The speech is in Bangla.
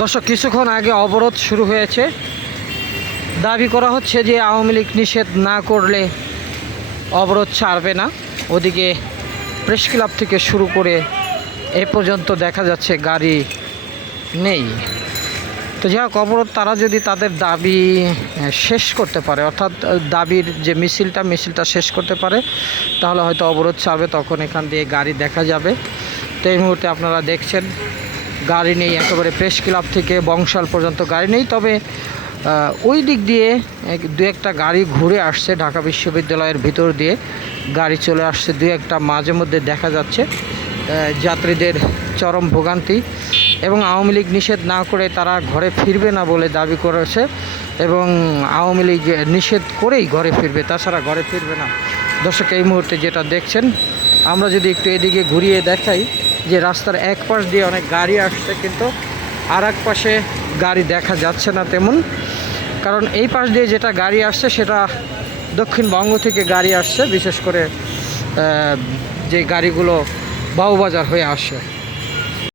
দর্শক, কিছুক্ষণ আগে অবরোধ শুরু হয়েছে। দাবি করা হচ্ছে যে আওয়ামী লীগ নিষেধ না করলে অবরোধ ছাড়বে না। ওদিকে প্রেস ক্লাব থেকে শুরু করে এ পর্যন্ত দেখা যাচ্ছে গাড়ি নেই। তো যাই হোক, অবরোধ তারা যদি তাদের দাবি শেষ করতে পারে, অর্থাৎ দাবির যে মিছিলটা মিছিলটা শেষ করতে পারে, তাহলে হয়তো অবরোধ ছাড়বে, তখন এখান দিয়ে গাড়ি দেখা যাবে। তো এই মুহূর্তে আপনারা দেখছেন গাড়ি নেই, একেবারে প্রেস ক্লাব থেকে বংশাল পর্যন্ত গাড়ি নেই। তবে ওই দিক দিয়ে দু একটা গাড়ি ঘুরে আসছে ঢাকা বিশ্ববিদ্যালয়ের ভিতর দিয়ে। গাড়ি চলে আসছে দু একটা মাঝে মধ্যে দেখা যাচ্ছে যাত্রীদের চরম ভোগান্তি এবং আওয়ামী লীগ নিষেধ না করে তারা ঘরে ফিরবে না বলে দাবি করেছে এবং আওয়ামী লীগ নিষেধ করেই ঘরে ফিরবে, তাছাড়া ঘরে ফিরবে না। দর্শক, এই মুহূর্তে যেটা দেখছেন, আমরা যদি একটু এদিকে ঘুরিয়ে দেখাই যে রাস্তার এক পাশ দিয়ে অনেক গাড়ি আসছে, কিন্তু আর এক পাশে গাড়ি দেখা যাচ্ছে না তেমন। কারণ এই পাশ দিয়ে যেটা গাড়ি আসছে, সেটা দক্ষিণবঙ্গ থেকে গাড়ি আসছে, বিশেষ করে যে গাড়িগুলো বাউবাজার হয়ে আসে।